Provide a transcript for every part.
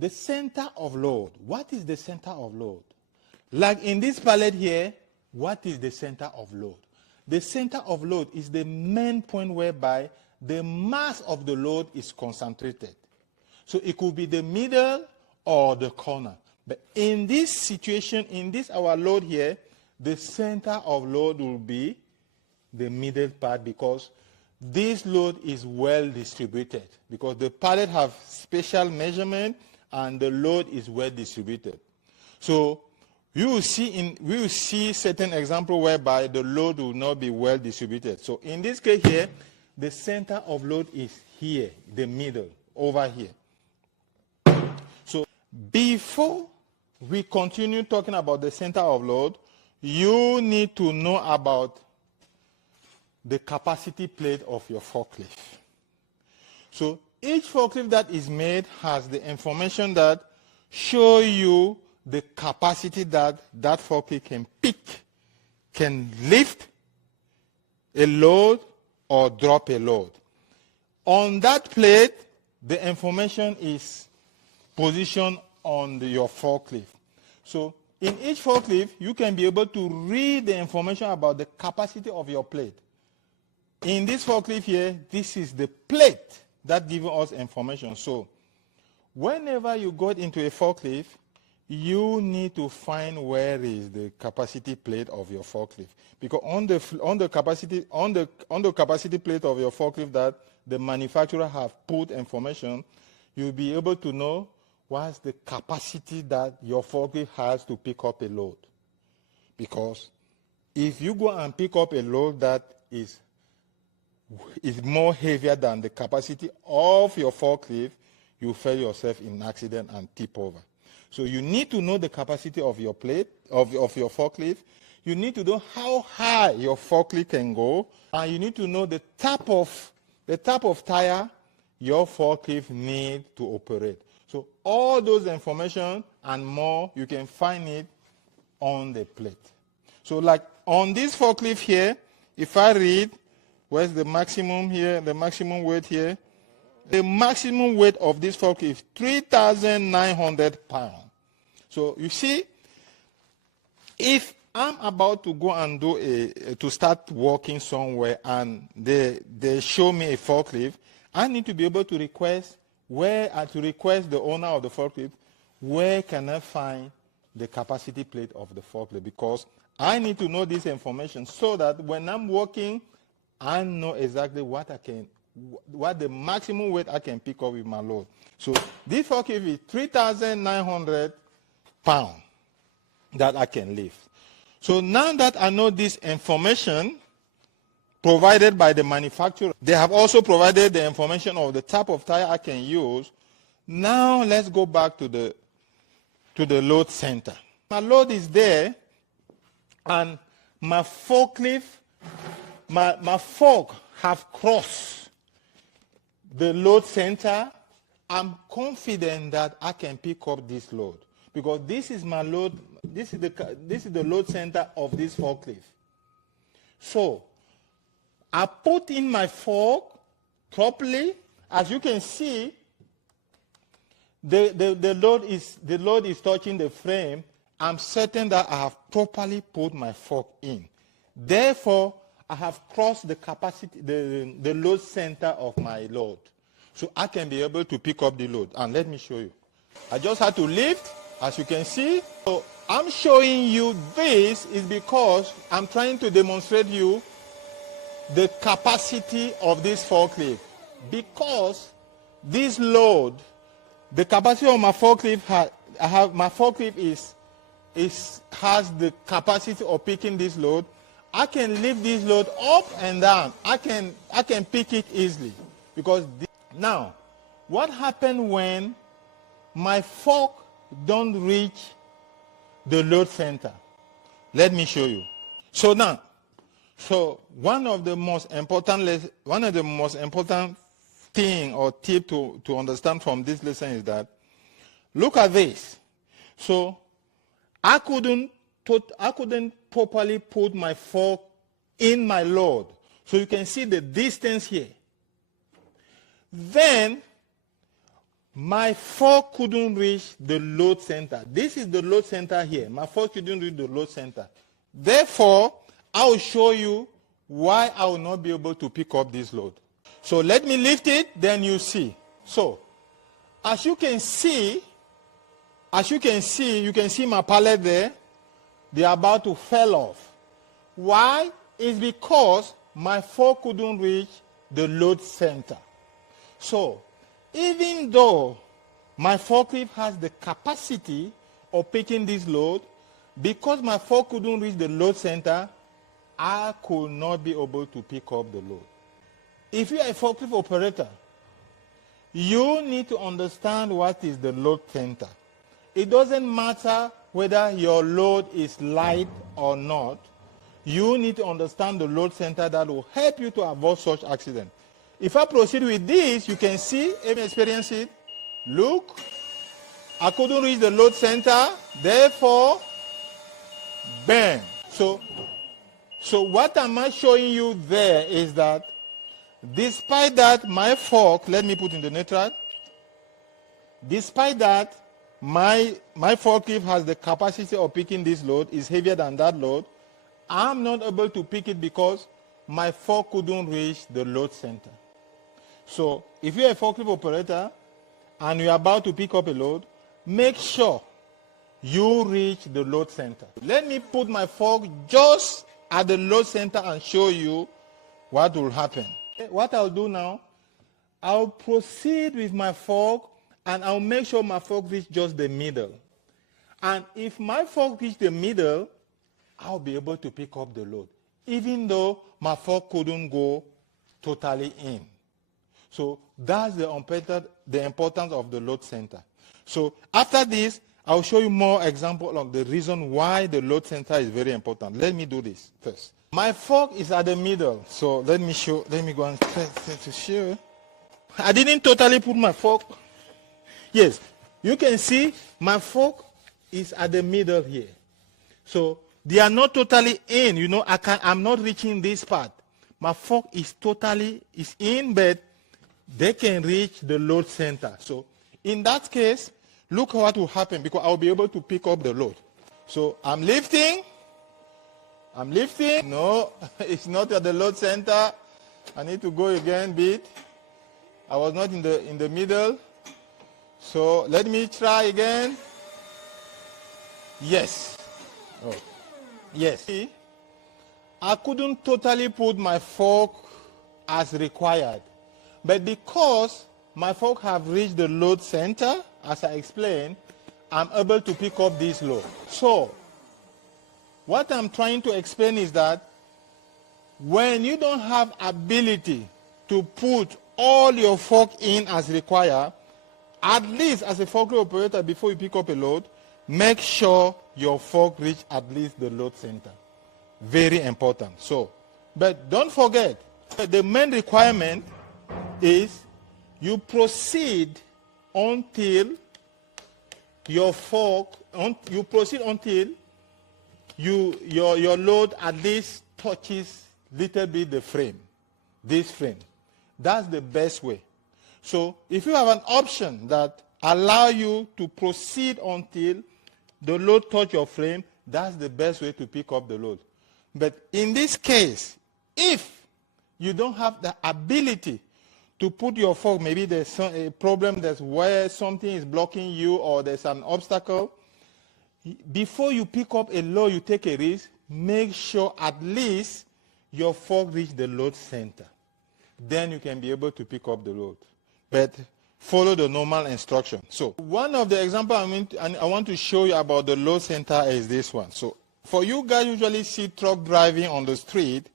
The center of load. What is the center of load? Like in this pallet here, what is the center of load? The center of load is the main point whereby the mass of the load is concentrated. So it could be the middle or the corner. But in this situation, in this our load here, the center of load will be the middle part because this load is well distributed. Because the pallet have special measurement and the load is well distributed. So we will see certain example whereby the load will not be well distributed. So in this case here, the center of load is here, the middle, over here. So before we continue talking about the center of load, you need to know about the capacity plate of your forklift. So each forklift that is made has the information that show you the capacity that that forklift can pick, can lift a load or drop a load. On that plate, the information is positioned on your forklift. So in each forklift, you can be able to read the information about the capacity of your plate. In this forklift here, this is the plate that gives us information. So whenever you go into a forklift, you need to find where is the capacity plate of your forklift. Because on the capacity plate of your forklift that the manufacturer have put information, you'll be able to know what's the capacity that your forklift has to pick up a load. Because if you go and pick up a load that is more heavier than the capacity of your forklift, you find yourself in accident and tip over. So you need to know the capacity of your plate, of your forklift. You need to know how high your forklift can go, and you need to know the type of tire your forklift need to operate. So all those information and more, you can find it on the plate. So like on this forklift here, if I read, where's the maximum here, the maximum weight here? The maximum weight of this forklift is 3,900 pounds. So you see, if I'm about to go and to start working somewhere and they show me a forklift, I need to be able to request the owner of the forklift, where can I find the capacity plate of the forklift? Because I need to know this information so that when I'm working, I know exactly what the maximum weight I can pick up with my load. So this forklift is 3,900 pounds that I can lift. So now that I know this information provided by the manufacturer, they have also provided the information of the type of tire I can use. Now let's go back to the load center. My load is there, and my forklift, my fork have crossed the load center. I'm confident that I can pick up this load because this is my load. This is the load center of this forklift. So I put in my fork properly. As you can see, the load is touching the frame. I'm certain that I have properly put my fork in. Therefore, I have crossed the capacity, the load center of my load. So I can be able to pick up the load. And let me show you. I just had to lift, as you can see. So I'm showing you this is because I'm trying to demonstrate you the capacity of this forklift. Because this load, the capacity of my forklift, my forklift has the capacity of picking this load. I can lift this load up and down. I can pick it easily. Because now, what happens when my fork don't reach the load center? Let me show you. So now, one of the most important thing or tip to understand from this lesson is that, look at this. So I couldn't properly put my fork in my load. So you can see the distance here. Then my fork couldn't reach the load center. This is the load center here. My fork couldn't reach the load center. Therefore, I will show you why I will not be able to pick up this load. So let me lift it, then you see. So, as you can see my pallet there. They are about to fall off. Why? It's because my fork couldn't reach the load center. So, even though my forklift has the capacity of picking this load, because my fork couldn't reach the load center, I could not be able to pick up the load. If you are a forklift operator, you need to understand what is the load center. It doesn't matter whether your load is light or not. You need to understand the load center that will help you to avoid such accident. If I proceed with this, you can see, let me experience it. Look, I couldn't reach the load center, therefore, bang. So what am I showing you there is that despite that, my fork, let me put in the neutral, despite that, my forklift has the capacity of picking this load, is heavier than that load, I'm not able to pick it because my fork couldn't reach the load center. So if you're a forklift operator and you're about to pick up a load, make sure you reach the load center. Let me put my fork just at the load center and show you what will happen. What I'll do now, I'll proceed with my fork and I'll make sure my fork reaches just the middle. And if my fork reaches the middle, I'll be able to pick up the load, even though my fork couldn't go totally in. So that's the importance of the load center. So after this, I'll show you more examples of the reason why the load center is very important. Let me do this first. My fork is at the middle. So let me go and try to show. I didn't totally put my fork. Yes, you can see my fork is at the middle here. So they are not totally in. You know, I'm not reaching this part. My fork is in, but they can reach the load center. So in that case, look what will happen because I'll be able to pick up the load. So I'm lifting. No, it's not at the load center. I need to go again a bit. I was not in the middle. So let me try again. Yes. Oh. Yes. See, I couldn't totally put my fork as required. But because my fork have reached the load center, as I explained, I'm able to pick up this load. So what I'm trying to explain is that when you don't have ability to put all your fork in as required, at least as a forklift operator, before you pick up a load, make sure your fork reach at least the load center. Very important. So, but don't forget, the main requirement is you proceed until your fork, you proceed until your load at least touches little bit the frame, this frame. That's the best way. So if you have an option that allow you to proceed until the load touch your frame, that's the best way to pick up the load. But in this case, if you don't have the ability to put your fork, maybe there's a problem that's where something is blocking you or there's an obstacle, before you pick up a load, you take a risk, make sure at least your fork reach the load center. Then you can be able to pick up the load. But follow the normal instruction. So one of the examples I want to show you about the load center is this one. So for you guys usually see truck driving on the street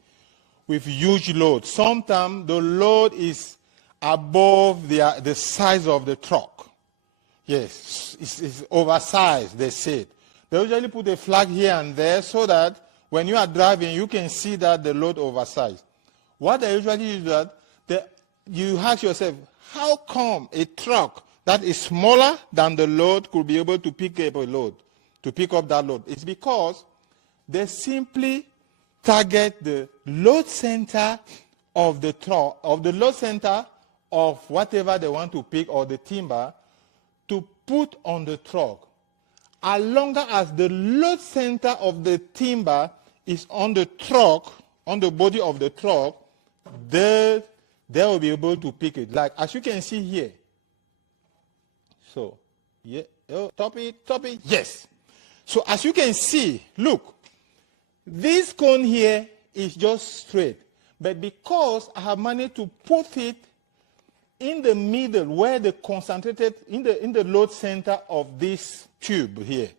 with huge load. Sometimes the load is above the size of the truck. Yes, it's oversized, they say it. They usually put a flag here and there so that when you are driving, you can see that the load oversized. What they usually do is that you ask yourself, how come a truck that is smaller than the load could be able to pick up a load, to pick up that load? It's because they simply target the load center of the truck, of the load center of whatever they want to pick or the timber put on the truck, as long as the load center of the timber is on the truck, on the body of the truck, they will be able to pick it. Like as you can see here. So, yeah, oh, top it, yes. So as you can see, look, this cone here is just straight. But because I have managed to put it in the middle where the concentrated, in the load center of this tube here,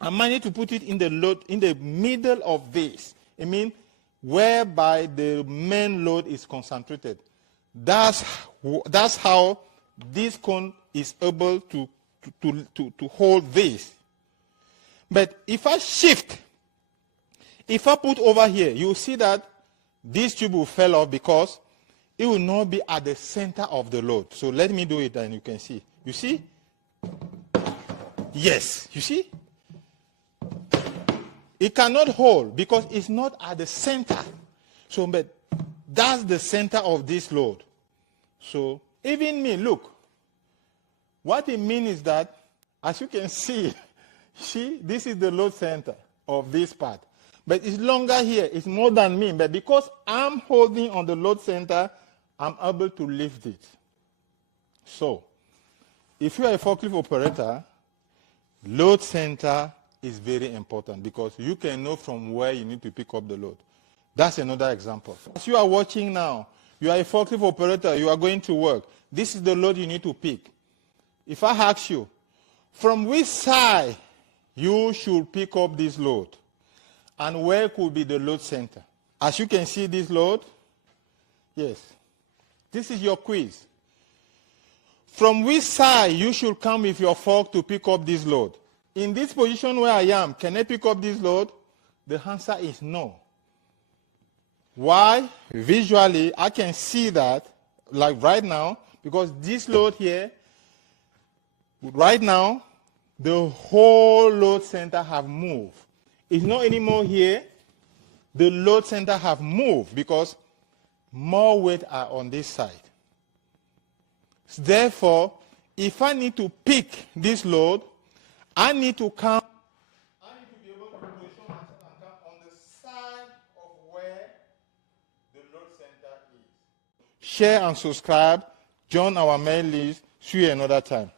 I managed to put it in the middle of this. I mean, whereby the main load is concentrated. That's how this cone is able to hold this. But if I shift, if I put over here, you will see that this tube will fall off because it will not be at the center of the load. So let me do it and you can see. You see? Yes, you see? It cannot hold because it's not at the center. So, but that's the center of this load. So, even me, look. What it means is that, as you can see, this is the load center of this part. But it's longer here. It's more than me. But because I'm holding on the load center, I'm able to lift it. So, if you are a forklift operator, load center is very important because you can know from where you need to pick up the load. That's another example. As you are watching now, you are a forklift operator, you are going to work. This is the load you need to pick. If I ask you, from which side you should pick up this load, and where could be the load center? As you can see this load, yes, this is your quiz. From which side you should come with your fork to pick up this load? In this position where I am, can I pick up this load? The answer is no. Why? Visually, I can see that, like right now, because this load here, right now, the whole load center have moved. It's not anymore here. The load center have moved because more weight are on this side. Therefore, if I need to pick this load, I need to come, I need to be able to position myself and come on the side of where the load center is. Share and subscribe. Join our mail list. See you another time.